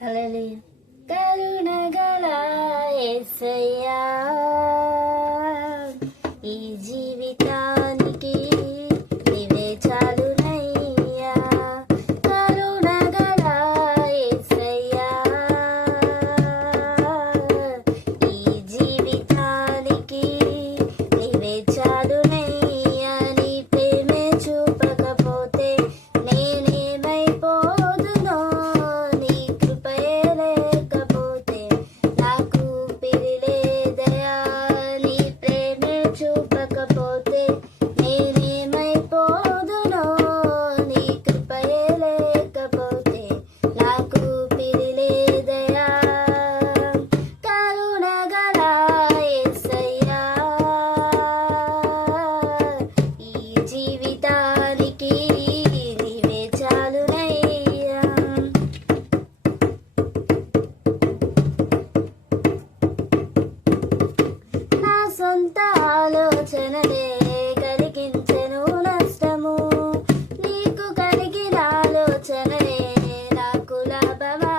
హల్లెలూయా. కరుణగల యేసయ్యా, ఈ జీవితానికి నీవే చాలునయ్యా. కరుణగల యేసయ్యా, ఈ జీవితానికి నీవే చాలునయ్యా. నీ ప్రేమే చూపకపోతే నేనేమైపోదునో, నీ కృపయే లేకపోతే నాకు పిరిలేదయా. నీ ప్రేమే చూపకపోతే నేనేమైపోదునో, నీ కృపయే లేకపోతే నాకు పిరిలేదయా. కరుణగల యేసయ్యా, ఈ జీవితానికి నీవే చాలునయ్యా. నా సొంత ఆలోచనలే కలిగించెను నష్టము, నీకు కలిగిన ఆలోచనలే నాకు లాభమా.